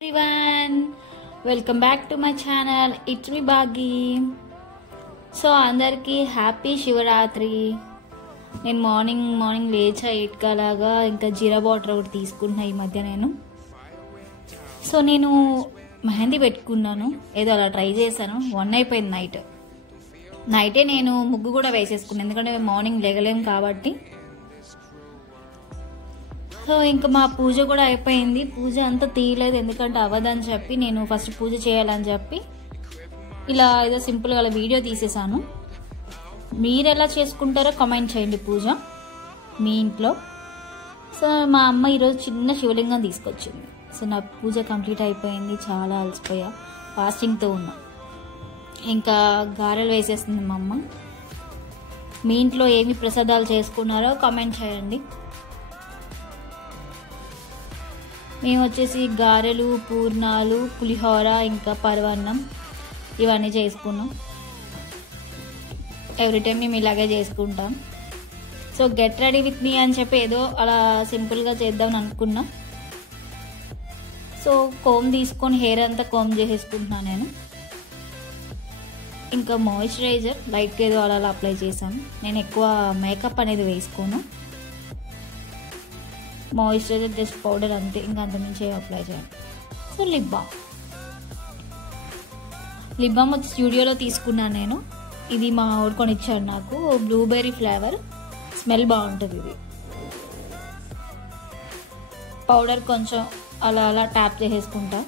everyone, welcome back to my channel. It's me Bagi. So అందరికీ happy Shivaratri. నేను morning లేచా 8 అలాగా ఇంకా జీరా వాటర్ ఒకటి తీసుకుంటున్నా ఈ మధ్య నేను. సో నేను మెహందీ పెట్టుకున్నాను, ఏదో అలా ట్రై చేశాను. 1 అయిపోయింది నైటే నేను ముగ్గు కూడా వేసేసుకున్నాను, ఎందుకంటే మార్నింగ్ లేగలేం కాబట్టి. సో ఇంకా మా పూజ కూడా అయిపోయింది. పూజ అంతా తీయలేదు, ఎందుకంటే అవ్వదని చెప్పి నేను ఫస్ట్ పూజ చేయాలని చెప్పి ఇలా ఏదో సింపుల్గా అలా వీడియో తీసేసాను. మీరు ఎలా చేసుకుంటారో కామెంట్ చేయండి పూజ మీ ఇంట్లో. సో మా అమ్మ ఈరోజు చిన్న శివలింగం తీసుకొచ్చింది. సో నా పూజ కంప్లీట్ అయిపోయింది, చాలా అలసిపోయా, ఫాస్టింగ్తో ఉన్నా. ఇంకా గారెలు వేసేస్తుంది మా అమ్మ. మీ ఇంట్లో ఏమి ప్రసాదాలు చేసుకున్నారో కామెంట్ చేయండి. మేము వచ్చేసి గారెలు, పూర్ణాలు, పులిహోర, ఇంకా పరవన్నం ఇవన్నీ చేసుకున్నాం. ఎవ్రీ టైం మేము ఇలాగే చేసుకుంటాం. So get ready with me అని చెప్పి ఏదో అలా సింపుల్గా చేద్దామని అనుకున్నా. సో కోమ్ తీసుకొని హెయిర్ అంతా కోమ్ చేసేసుకుంటున్నాను నేను. ఇంకా మాయిశ్చరైజర్ లైట్గా ఏదో అలా అప్లై చేశాను. నేను ఎక్కువ మేకప్ అనేది వేసుకోను, మాయిశ్చరైజర్ జస్ట్ పౌడర్ అంతే, ఇంకా అంతమించి అప్లై చేయండి. సో లిప్ బామ్ వచ్చి స్టూడియోలో తీసుకున్నాను నేను. ఇది మా ఊరు కొనిచ్చాడు నాకు, బ్లూబెర్రీ ఫ్లేవర్, స్మెల్ బాగుంటుంది. ఇది పౌడర్ కొంచెం అలా అలా ట్యాప్ చేసేసుకుంటా.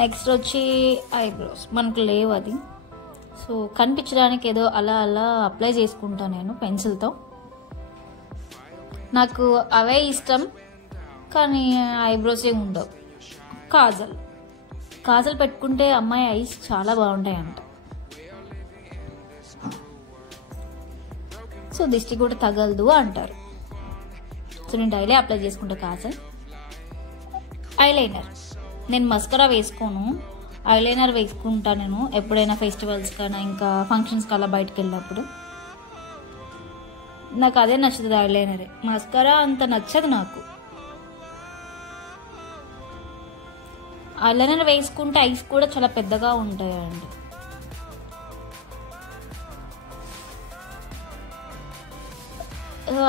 నెక్స్ట్ వచ్చి ఐబ్రోస్, మనకు లేవు అది, సో కనిపించడానికి ఏదో అలా అలా అప్లై చేసుకుంటాను నేను పెన్సిల్తో. నాకు అవే ఇష్టం, కానీ ఐబ్రోసే ఉండవు. కాజల్ పెట్టుకుంటే అమ్మాయి ఐస్ చాలా బాగుంటాయంట. సో దిష్టి కూడా తగలదు అంటారు. సో నేను డైలీ అప్లై చేసుకుంటా కాజల్. ఐలైనర్, నేను మస్కరా వేసుకోను, ఐలైనర్ వేసుకుంటాను నేను ఎప్పుడైనా ఫెస్టివల్స్ కన్నా ఇంకా ఫంక్షన్స్కి అలా బయటకు వెళ్ళినప్పుడు. నాకు అదే నచ్చుతుంది, ఐలైనరే. మస్కరా అంత నచ్చదు నాకు. ఐలైనర్ వేసుకుంటే ఐస్ కూడా చాలా పెద్దగా ఉంటాయండి.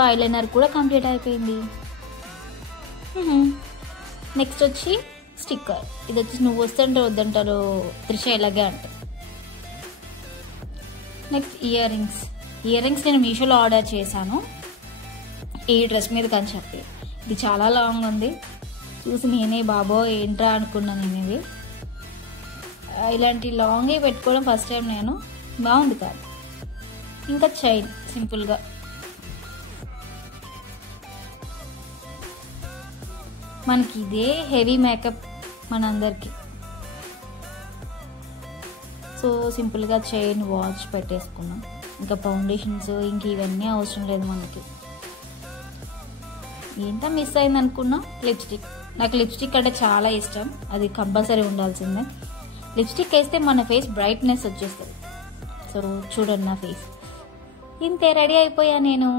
ఐలైనర్ కూడా కంప్లీట్ అయిపోయింది. నెక్స్ట్ వచ్చి స్టిక్కర్. ఇది వచ్చి నువ్వు వస్తుంటే వద్దంటారు త్రిష ఇలాగే అంట. నెక్స్ట్ ఇయర్ రింగ్స్ నేను మీషోలో ఆర్డర్ చేశాను ఈ డ్రెస్ మీద అని చెప్పి. ఇది చాలా లాంగ్ ఉంది, చూసి నేనే బాబో ఏంట్రా అనుకున్నాను నేను. ఇది ఇలాంటి లాంగే పెట్టుకోవడం ఫస్ట్ టైం నేను, బాగుంది కాదు. ఇంకా చైన్ సింపుల్గా. మనకి ఇదే హెవీ మేకప్ మనందరికి. సో సింపుల్గా చైన్, వాచ్ పెట్టేసుకున్నాం. ఇంకా ఫౌండేషన్స్ ఇంక ఇవన్నీ అవసరం లేదు మనకి. ఏంటో మిస్ అయింది అనుకున్నా, లిప్స్టిక్. నాకు లిప్స్టిక్ అంటే చాలా ఇష్టం, అది కంపల్సరీ ఉండాల్సిందే. లిప్స్టిక్ వేస్తే మన ఫేస్ బ్రైట్నెస్ వచ్చేస్తుంది. సో చూడండి నా ఫేస్ ఇంతే, రెడీ అయిపోయా నేను.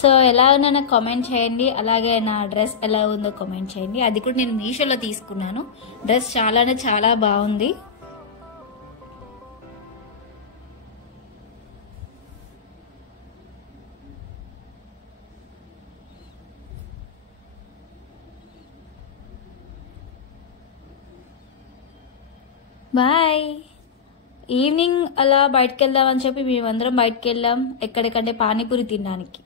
సో ఎలా ఉందో నాకు కామెంట్ చేయండి, అలాగే నా డ్రెస్ ఎలా ఉందో కామెంట్ చేయండి. అది కూడా నేను మీషోలో తీసుకున్నాను. డ్రెస్ చాలానే చాలా బాగుంది. బాయ్. ఈవినింగ్ అలా బయటకు వెళ్దామని చెప్పి మేమందరం బయటకు వెళ్ళాం. ఎక్కడికంటే పానీపూరి తినడానికి.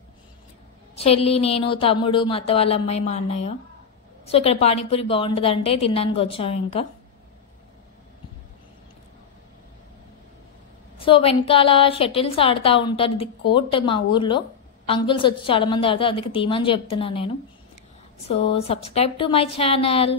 చెల్లి, నేను, తమ్ముడు, మా అత్త వాళ్ళ అమ్మాయి, మా అన్నయ్య. సో ఇక్కడ పానీపూరి బాగుంటుందంటే తినడానికి వచ్చాము ఇంకా. సో వెనకాల షటిల్స్ ఆడుతూ ఉంటారు. ఇది కోర్ట్ మా ఊర్లో. అంకుల్స్ వచ్చి చాలామంది ఆడతారు, అందుకే తీమని చెప్తున్నాను నేను. So subscribe to my channel.